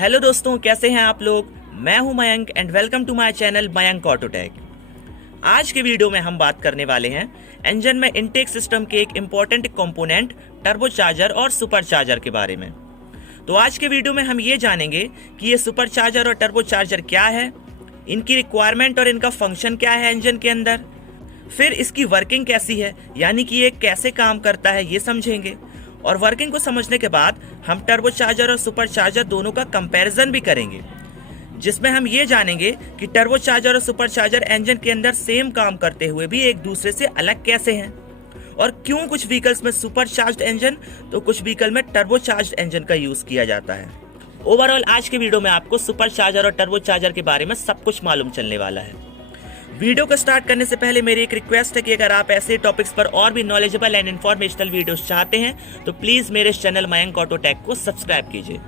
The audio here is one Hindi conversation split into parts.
हेलो दोस्तों, कैसे हैं आप लोग। मैं हूं Mayank and welcome to my channel Mayank Autotech. आज के वीडियो में हम बात करने वाले हैं इंजन में इनटेक सिस्टम के एक इम्पोर्टेंट कंपोनेंट टर्बोचार्जर और सुपरचार्जर के बारे में। तो आज के वीडियो में हम ये जानेंगे कि ये सुपरचार्जर और टर्बोचार्जर क्या है, इनकी रिक्वायरमेंट और इनका फंक्शन क्या है इंजन के अंदर, फिर इसकी वर्किंग कैसी है, यानी कि ये कैसे काम करता है ये समझेंगे। और वर्किंग को समझने के बाद हम टर्बोचार्जर और सुपरचार्जर दोनों का कंपैरिजन भी करेंगे, जिसमें हम ये जानेंगे कि टर्बोचार्जर और सुपरचार्जर इंजन के अंदर सेम काम करते हुए भी एक दूसरे से अलग कैसे हैं, और क्यों कुछ व्हीकल्स में सुपरचार्ज्ड इंजन तो कुछ व्हीकल में टर्बोचार्ज्ड इंजन का यूज किया जाता है। ओवरऑल आज के वीडियो में आपको सुपरचार्जर और टर्बोचार्जर के बारे में सब कुछ मालूम चलने वाला है। वीडियो को स्टार्ट करने से पहले मेरी एक रिक्वेस्ट है कि अगर आप ऐसे टॉपिक्स पर और भी नॉलेजेबल एंड इन्फॉर्मेशनल वीडियोस चाहते हैं तो प्लीज मेरे चैनल मयंक ऑटोटेक को सब्सक्राइब कीजिए।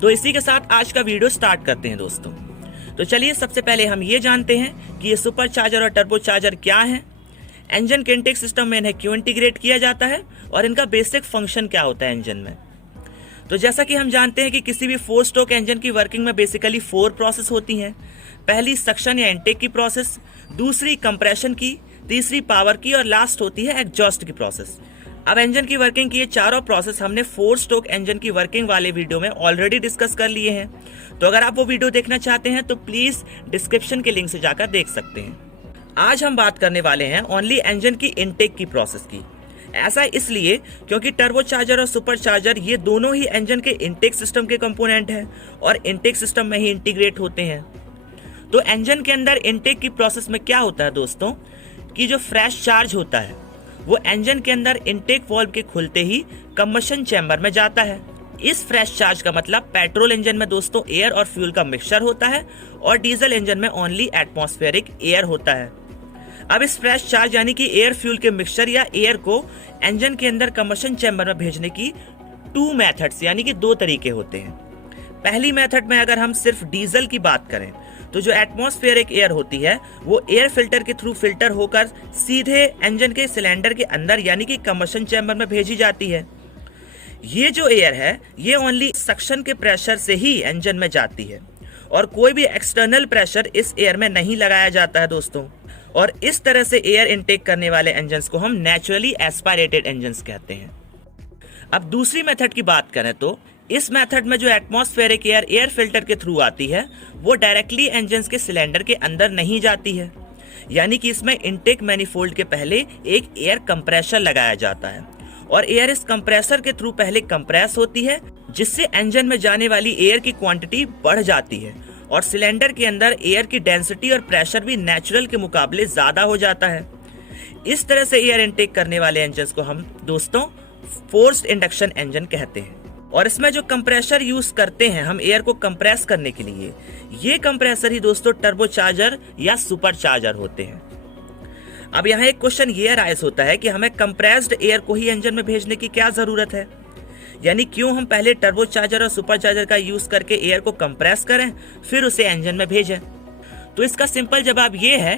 तो इसी के साथ आज का वीडियो स्टार्ट करते हैं दोस्तों। तो चलिए सबसे पहले हम ये जानते हैं कि ये सुपरचार्जर और टर्बोचार्जर क्या है, इंजन के इनटेक सिस्टम में इन्हें क्यों इंटीग्रेट किया जाता है और इनका बेसिक फंक्शन क्या होता है इंजन में। तो जैसा कि हम जानते हैं कि किसी भी 4 स्ट्रोक इंजन की वर्किंग में बेसिकली 4 प्रोसेस होती हैं। पहली सक्शन या इनटेक की प्रोसेस, दूसरी कंप्रेशन की, तीसरी पावर की और लास्ट होती है एग्जॉस्ट की प्रोसेस। अब इंजन की वर्किंग की ये चारों प्रोसेस हमने 4 स्ट्रोक इंजन की वर्किंग वाले वीडियो में ऑलरेडी डिस्कस कर लिए हैं। तो अगर आप वो वीडियो देखना चाहते हैं तो प्लीज डिस्क्रिप्शन के लिंक से जाकर देख सकते हैं। आज हम बात करने वाले हैं ओनली इंजन की इनटेक की प्रोसेस की। ऐसा इसलिए क्योंकि टर्बोचार्जर और सुपरचार्जर ये दोनों ही इंजन के इनटेक सिस्टम के कंपोनेंट हैं और इनटेक सिस्टम में ही इंटीग्रेट होते हैं। तो इंजन के अंदर इनटेक की प्रोसेस में क्या होता है दोस्तों कि जो फ्रेश चार्ज होता है वो इंजन के अंदर इनटेक वाल्व के खुलते ही कंबशन चैम्बर में जाता है। इस फ्रेश चार्ज का मतलब पेट्रोल इंजन में दोस्तों एयर और फ्यूल का मिक्सचर होता है और डीजल इंजन में ओनली एटमॉस्फेरिक एयर होता है। अब इस फ्रेश चार्ज यानी कि एयर फ्यूल के मिक्सचर या एयर को इंजन के अंदर कंबशन चैम्बर में भेजने की 2 मेथड्स यानी कि 2 तरीके होते हैं। पहली मेथड में अगर हम सिर्फ डीजल की बात करें तो जो एटमॉस्फेरिक एयर होती है वो एयर फिल्टर के थ्रू फिल्टर होकर सीधे इंजन के सिलेंडर के अंदर यानी कि कंबशन चैम्बर में भेजी जाती है। ये जो एयर है ये ओनली सक्शन के प्रेशर से ही इंजन में जाती है और कोई भी एक्सटर्नल प्रेशर इस एयर में नहीं लगाया जाता है दोस्तों। और इस तरह से एयर इनटेक करने वाले इंजन्स को हम नेचुरली एस्पायरेटेड इंजन्स कहते हैं। अब दूसरी मेथड की बात करें तो इस मेथड में जो एटमॉस्फेरिक एयर एयर फिल्टर के थ्रू आती है वो डायरेक्टली इंजन्स के सिलेंडर के अंदर नहीं जाती है, यानी कि इसमें इनटेक मैनिफोल्ड के पहले एक एयर कंप्रेसर लगाया जाता है और एयर इस कंप्रेसर के थ्रू पहले कंप्रेस होती है, जिससे इंजन में जाने वाली एयर की क्वांटिटी बढ़ जाती है और सिलेंडर के अंदर एयर की डेंसिटी और प्रेशर भी नेचुरल के मुकाबले ज्यादा हो जाता है। इस तरह से एयर इनटेक करने वाले इंजन्स को हम दोस्तों फोर्स्ड इंडक्शन इंजन कहते हैं। और इसमें जो कंप्रेसर यूज करते हैं हम एयर को कंप्रेस करने के लिए, ये कंप्रेसर ही दोस्तों टर्बोचार्जर या सुपरचार्जर होते हैं। अब यहाँ एक क्वेश्चन ये राइज होता है कि हमें कंप्रेस्ड एयर को ही इंजन में भेजने की क्या जरूरत है, यानी क्यों हम पहले टर्बोचार्जर और सुपरचार्जर का यूज करके एयर को कंप्रेस करें फिर उसे इंजन में भेजें। तो इसका सिंपल जवाब ये है,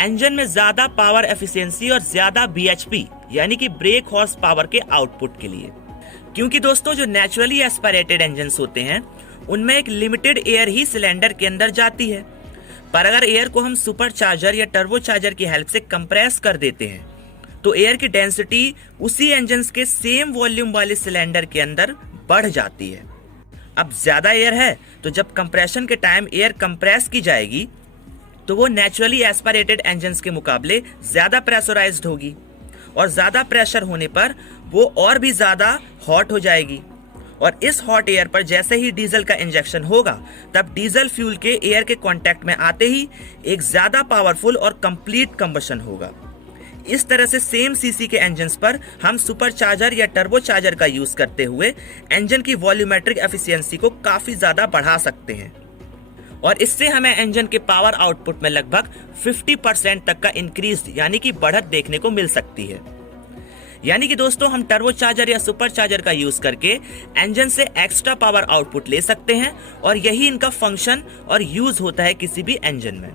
इंजन में ज्यादा पावर एफिशिएंसी और ज्यादा बीएचपी यानी कि ब्रेक हॉर्स पावर के आउटपुट के लिए। क्योंकि दोस्तों जो नेचुरली एस्पायरेटेड इंजन्स होते हैं उनमें एक लिमिटेड एयर ही सिलेंडर के अंदर जाती है, पर अगर एयर को हम सुपरचार्जर या टर्बोचार्जर की हेल्प से कंप्रेस कर देते हैं तो एयर की डेंसिटी उसी इंजन्स के सेम वॉल्यूम वाले सिलेंडर के अंदर बढ़ जाती है। अब ज्यादा एयर है तो जब कंप्रेशन के टाइम एयर कंप्रेस की जाएगी तो वो नेचुरली एस्पायरेटेड इंजन्स के मुकाबले ज्यादा प्रेशराइज्ड होगी और ज्यादा प्रेशर होने पर वो और भी ज्यादा हॉट हो जाएगी और इस हॉट एयर पर जैसे ही डीजल का इंजेक्शन होगा तब डीजल फ्यूल के एयर के कांटेक्ट में आते ही एक ज्यादा पावरफुल और कंप्लीट कंबशन होगा। इस तरह से सेम सीसी के इंजन्स पर हम सुपरचार्जर या टर्बोचार्जर का यूज करते हुए इंजन की वॉल्यूमेट्रिक एफिशिएंसी को काफी ज्यादा बढ़ा सकते हैं और इससे हमें इंजन के पावर आउटपुट में लगभग 50% तक का इंक्रीज यानी कि बढ़त देखने को मिल सकती है। यानी कि दोस्तों हम टर्बोचार्जर या सुपरचार्जर का यूज करके इंजन से एक्स्ट्रा पावर आउटपुट ले सकते हैं और यही इनका फंक्शन और यूज होता है किसी भी इंजन में।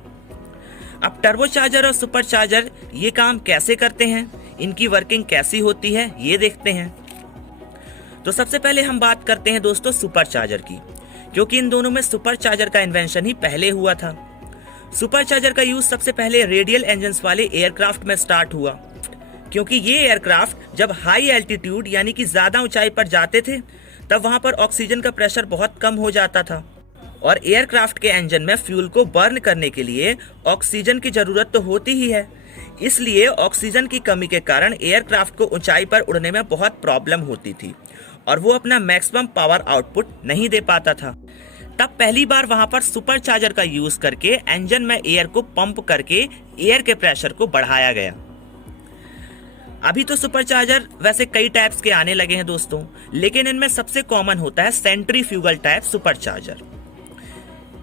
अब टर्बोचार्जर और सुपरचार्जर ये काम कैसे करते हैं, इनकी वर्किंग कैसी होती है ये देखते हैं। तो सबसे पहले हम बात करते हैं दोस्तों सुपरचार्जर की, क्योंकि इन दोनों में सुपरचार्जर का इन्वेंशन ही पहले हुआ था। सुपरचार्जर का यूज सबसे पहले रेडियल इंजन्स वाले एयरक्राफ्ट में स्टार्ट हुआ, क्योंकि ये एयरक्राफ्ट जब हाई एल्टीट्यूड यानी कि ज्यादा ऊंचाई पर जाते थे तब वहां पर ऑक्सीजन का प्रेशर बहुत कम हो जाता था और एयरक्राफ्ट के इंजन में फ्यूल को बर्न करने के लिए ऑक्सीजन की जरूरत तो होती ही है। इसलिए ऑक्सीजन की कमी के कारण एयरक्राफ्ट को ऊंचाई पर उड़ने में बहुत प्रॉब्लम होती थी और वो अपना मैक्सिमम पावर आउटपुट नहीं दे पाता था। तब पहली बार वहां पर सुपरचार्जर का यूज करके इंजन में एयर को पंप करके एयर के प्रेशर को बढ़ाया गया। अभी तो सुपरचार्जर वैसे कई टाइप्स के आने लगे हैं दोस्तों, लेकिन इनमें सबसे कॉमन होता है सेंट्रीफ्यूगल टाइप सुपरचार्जर।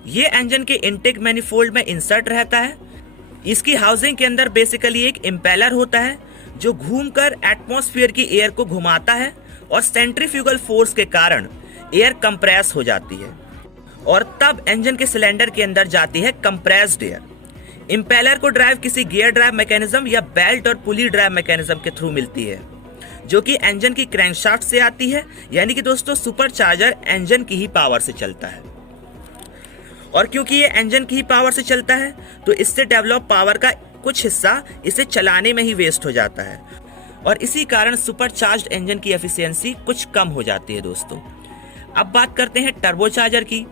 ये इंजन के इनटेक मैनिफोल्ड में इंसर्ट रहता है। इसकी हाउसिंग के अंदर बेसिकली एक इम्पेलर होता है जो घूमकर एटमॉस्फेयर की एयर को घुमाता है और सेंट्रीफ्यूगल फोर्स के कारण एयर कंप्रेस हो जाती है और तब इंजन के सिलेंडर के अंदर जाती है कंप्रेस्ड एयर। इम्पेलर को ड्राइव किसी गियर ड्राइव मैकेनिज्म या बेल्ट और पुली ड्राइव मैकेनिज्म के थ्रू मिलती है, जो कि इंजन की क्रैंकशाफ्ट से आती है। यानी कि दोस्तों सुपरचार्जर इंजन की ही पावर से चलता है और क्योंकि ये इंजन की ही पावर से चलता है तो इससे डेवलप पावर का कुछ हिस्सा इसे चलाने में ही वेस्ट हो जाता है और इसी कारण सुपरचार्ज्ड इंजन की एफिशिएंसी कुछ कम हो जाती है दोस्तों। अब बात करते हैं टर्बोचार्जर की,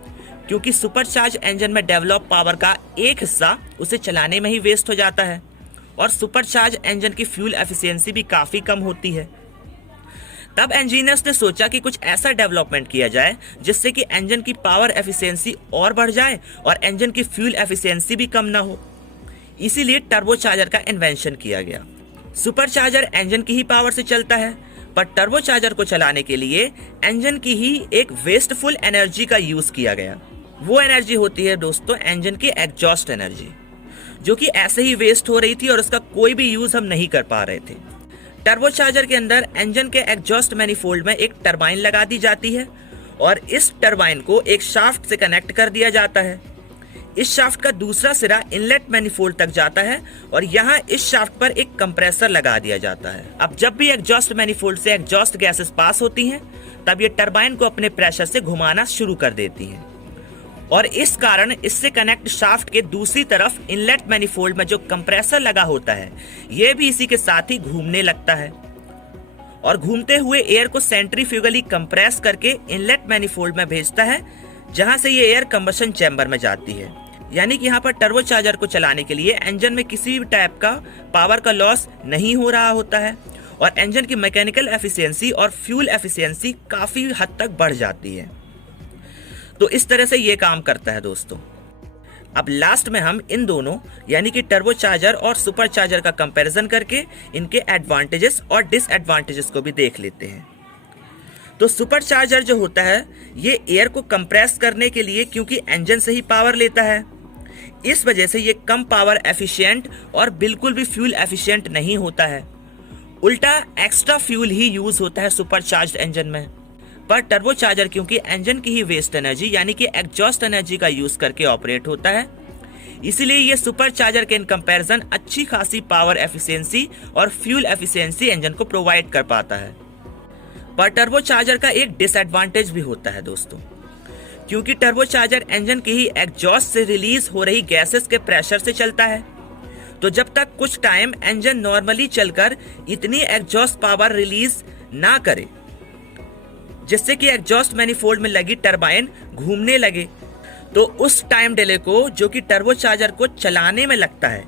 क्योंकि सुपरचार्ज इंजन में डेवलप पावर का एक हिस्सा उसे चलाने में ही वेस्ट हो जाता है और सुपरचार्ज इंजन की फ्यूल एफिशिएंसी भी काफी कम होती है। तब इंजीनियर्स ने सोचा कि कुछ ऐसा डेवलपमेंट किया जाए जिससे कि इंजन की पावर एफिशिएंसी और बढ़ जाए और इंजन की फ्यूल एफिशिएंसी भी कम ना हो। इसीलिए टर्बोचार्जर का इन्वेंशन किया गया। सुपरचार्जर इंजन की ही पावर से चलता है, पर टर्बोचार्जर को चलाने के लिए इंजन की ही एक वेस्टफुल एनर्जी का यूज किया गया। वो एनर्जी होती है दोस्तों इंजन की एग्जॉस्ट एनर्जी, जो कि ऐसे ही वेस्ट हो रही थी और उसका कोई भी यूज हम नहीं कर पा रहे थे। टर्बोचार्जर के अंदर इंजन के एग्जॉस्ट मैनिफोल्ड में एक टरबाइन लगा दी जाती है और इस टरबाइन को एक शाफ्ट से कनेक्ट कर दिया जाता है। इस शाफ्ट का दूसरा सिरा इनलेट मैनिफोल्ड तक जाता है और यहाँ इस शाफ्ट पर एक कंप्रेसर लगा दिया जाता है। अब जब भी एग्जॉस्ट मैनिफोल्ड से एग्जॉस्ट गैसेस पास होती हैं, तब ये टरबाइन को अपने प्रेशर से घुमाना शुरू कर देती हैं और इस कारण इससे कनेक्ट शाफ्ट के दूसरी तरफ इनलेट मैनिफोल्ड में जो कंप्रेसर लगा होता है ये भी इसी के साथ ही घूमने लगता है और घूमते हुए एयर को सेंट्रीफ्यूगली कंप्रेस करके इनलेट मैनिफोल्ड में भेजता है, जहां से ये एयर कंबशन चैम्बर में जाती है। यानी कि यहाँ पर टर्बोचार्जर को चलाने के लिए इंजन में किसी भी टाइप का पावर का लॉस नहीं हो रहा होता है और इंजन की मैकेनिकल एफिशिएंसी और फ्यूल एफिशिएंसी काफी हद तक बढ़ जाती है। तो इस तरह से ये काम करता है दोस्तों। अब लास्ट में हम इन दोनों यानी कि टर्बोचार्जर और सुपरचार्जर का कंपैरिजन करके इनके एडवांटेजेस और डिसएडवांटेजेस को भी देख लेते हैं। तो सुपरचार्जर जो होता है ये एयर को कंप्रेस करने के लिए, क्योंकि इंजन से ही पावर लेता है, इस वजह से ये कम पावर एफिशिएंट और बिल्कुल भी फ्यूल एफिशिएंट नहीं होता है। उल्टा एक्स्ट्रा फ्यूल ही यूज होता है सुपरचार्ज्ड इंजन में। पर टर्बोचार्जर क्योंकि इंजन की ही वेस्ट एनर्जी यानी कि एग्जॉस्ट एनर्जी का यूज करके ऑपरेट होता है, इसीलिए ये सुपरचार्जर के इन कंपैरिजन अच्छी खासी पावर एफिशिएंसी और फ्यूल एफिशिएंसी इंजन को प्रोवाइड कर पाता है। पर टर्बोचार्जर का एक डिसएडवांटेज भी होता है दोस्तों, क्योंकि टर्बोचार्जर इंजन की ही एग्जॉस्ट से रिलीज हो रही गैसेस के प्रेशर से चलता है। तो जब तक कुछ टाइम इंजन नॉर्मली चलकर इतनी एग्जॉस्ट पावर रिलीज ना करे जिससे कि एग्जॉस्ट मैनिफोल्ड में लगी टरबाइन घूमने लगे, तो उस टाइम डिले को जो कि टर्बोचार्जर को चलाने में लगता है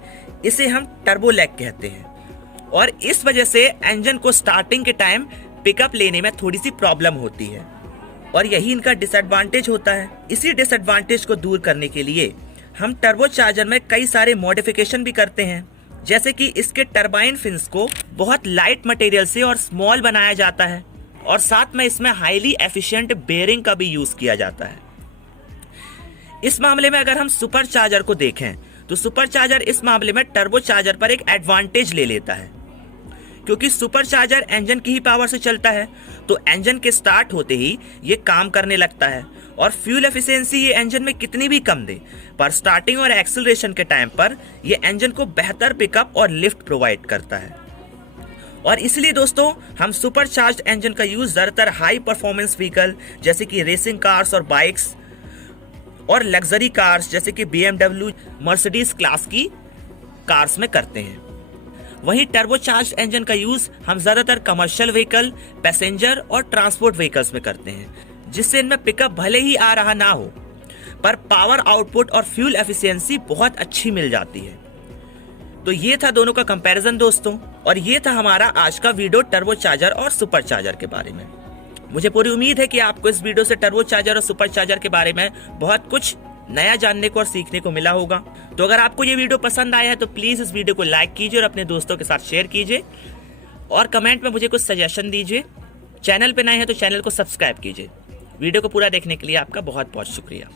इसे हम टर्बो लैग कहते हैं और इस वजह से इंजन को स्टार्टिंग के टाइम पिकअप लेने में थोड़ी सी प्रॉब्लम होती है और यही इनका डिसएडवांटेज होता है। इसी डिसएडवांटेज को दूर करने के लिए हम टर्बोचार्जर में कई सारे मॉडिफिकेशन भी करते हैं, जैसे कि इसके टरबाइन फिन्स को बहुत लाइट मटेरियल से और स्मॉल बनाया जाता है और साथ में इसमें हाईली एफिशिएंट बेयरिंग का भी यूज किया जाता है। इस मामले में अगर हम सुपरचार्जर को देखें तो सुपरचार्जर इस मामले में टर्बोचार्जर पर एक एडवांटेज ले लेता है, क्योंकि सुपरचार्जर इंजन की ही पावर से चलता है तो इंजन के स्टार्ट होते ही ये काम करने लगता है और फ्यूल एफिशिएंसी ये इंजन में कितनी भी कम दे, पर स्टार्टिंग और एक्सेलरेशन के टाइम पर ये इंजन को बेहतर पिकअप और लिफ्ट प्रोवाइड करता है। और इसलिए दोस्तों हम सुपरचार्ज्ड इंजन का यूज ज्यादातर हाई परफॉर्मेंस व्हीकल जैसे कि रेसिंग कार्स और बाइक्स और लग्जरी कार्स जैसे कि BMW, मर्सिडीज क्लास की कार्स में करते हैं। वहीं टर्बोचार्ज्ड इंजन का यूज हम ज्यादातर कमर्शियल व्हीकल, पैसेंजर और ट्रांसपोर्ट व्हीकल्स में करते हैं, जिससे इनमें पिकअप भले ही आ रहा ना हो, पर पावर आउटपुट और फ्यूल एफिशिएंसी बहुत अच्छी मिल जाती है। तो ये था दोनों का कंपैरिजन दोस्तों, और ये था हमारा आज का वीडियो टर्बोचार्जर और सुपरचार्जर के बारे में। मुझे पूरी उम्मीद है कि आपको इस वीडियो से टर्बोचार्जर और सुपरचार्जर के बारे में बहुत कुछ नया जानने को और सीखने को मिला होगा। तो अगर आपको ये वीडियो पसंद आया है तो प्लीज इस वीडियो को लाइक कीजिए और अपने दोस्तों के साथ शेयर कीजिए, और कमेंट में मुझे कुछ सजेशन दीजिए। चैनल पे नए हैं तो चैनल को सब्सक्राइब कीजिए। वीडियो को पूरा देखने के लिए आपका बहुत बहुत शुक्रिया।